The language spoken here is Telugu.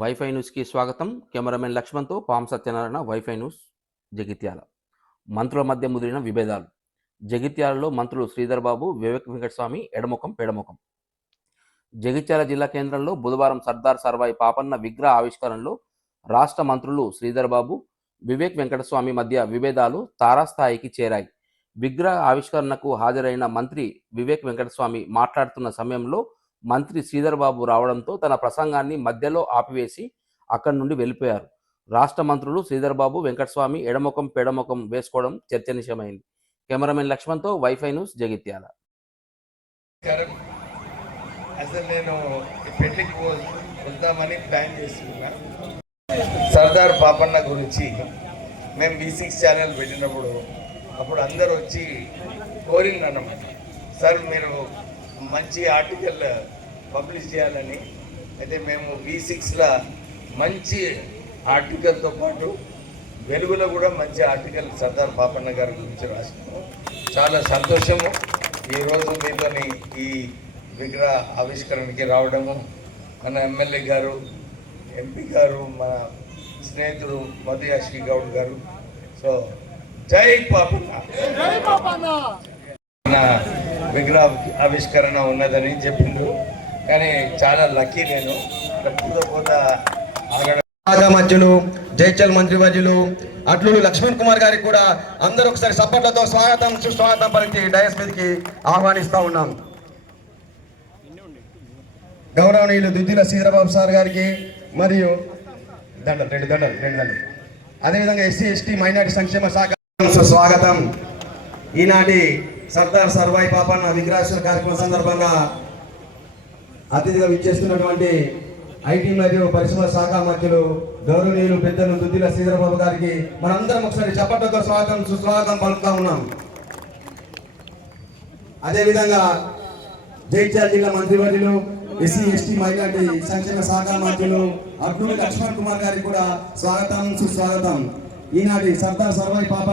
వైఫై న్యూస్కి స్వాగతం. కెమెరామెన్ లక్ష్మణ్తో పాం సత్యనారాయణ వైఫై న్యూస్ జగిత్యాల. మంత్రుల మధ్య ముదిరిన విభేదాలు. జగిత్యాలలో మంత్రులు శ్రీధర్ బాబు వివేక్ వెంకటస్వామి ఎడముఖం పెడముఖం. జగిత్యాల జిల్లా కేంద్రంలో బుధవారం సర్దార్ సర్వాయి పాపన్న విగ్రహ ఆవిష్కరణలో రాష్ట్ర మంత్రులు శ్రీధర్ బాబు వివేక్ వెంకటస్వామి మధ్య విభేదాలు తారాస్థాయికి చేరాయి. విగ్రహ ఆవిష్కరణకు హాజరైన మంత్రి వివేక్ వెంకటస్వామి మాట్లాడుతున్న సమయంలో మంత్రి శ్రీధర్ బాబు రావడంతో తన ప్రసంగాన్ని మధ్యలో ఆపివేసి అక్కడి నుండి వెళ్ళిపోయారు. రాష్ట్ర మంత్రులు శ్రీధర్ బాబు వెంకటస్వామి ఎడముఖం పెడముఖం వేసుకోవడం చర్చనీయమైంది. కెమెరామెన్ లక్ష్మణ్తో వైఫై న్యూస్ జగిత్యాల. అసలు నేను పెళ్ళికి ప్లాన్ సర్దార్ పాపన్న గురించి మేము బీ సిక్స్ ఛానల్ పెట్టినప్పుడు అప్పుడు అందరూ వచ్చి కోరింది అన్నమాట సార్ మీరు మంచి ఆర్టికల్ పబ్లిష్ చేయాలని. అయితే మేము బీ సిక్స్లో మంచి ఆర్టికల్తో పాటు వెలుగులో కూడా మంచి ఆర్టికల్ సర్దార్ పాపన్న గారి గురించి రాసినాము. చాలా సంతోషము. ఈరోజు మీతోని ఈ విగ్రహ ఆవిష్కరణకి రావడము. మన ఎమ్మెల్యే గారు ఎంపీ గారు మన స్నేహితుడు మధు యాష్కి గౌడ్ గారు. సో జై పాపన్న నా విగ్రహ ఆవిష్కరణ ఉన్నదని చెప్పిండు. కానీ చాలా లక్కీ నేను. పూత పూత ఆగడం. మధ్యులు జైచల్ మంత్రి మధ్యలు అట్లు లక్ష్మణ్ కుమార్ గారికి కూడా అందరూ ఒకసారి సపోర్ట్లతో స్వాగతం సుస్వాగతం పలికి డయస్ మీదకి ఆహ్వానిస్తా ఉన్నాం. గౌరవనీయులు దుద్దిల శ్రీధరబాబు సార్ గారికి మరియు దండలు రెండు దండలు రెండు దండలు. అదేవిధంగా ఎస్సీ ఎస్టీ మైనార్టీ సంక్షేమ శాఖ స్వాగతం. ఈనాటి సర్దార్ సర్వాయి పాపన్న విగ్రహావిష్కరణ కార్యక్రమం సందర్భంగా అతిథిగా విచ్చేస్తున్నటువంటి ఐటీ మరియు పరిశ్రమ శాఖ మధ్యలు గౌరవనీయులు పెద్దలు దుద్దిల శ్రీధరబాబు గారికి మనందరం ఒకసారి చప్పట్లతో స్వాగతం సుస్వాగతం పలుకుతా ఉన్నాం. అదేవిధంగా జైత్యాల జిల్లా మంత్రివర్యులు ఎస్సీ ఎస్టీ మైనార్టీ సంక్షేమ శాఖ మంత్రులు అడ్డూరి లక్ష్మణ్ కుమార్ గారికి కూడా స్వాగతం సుస్వాగతం. ఈనాటి సర్దార్ సర్వాయి పాప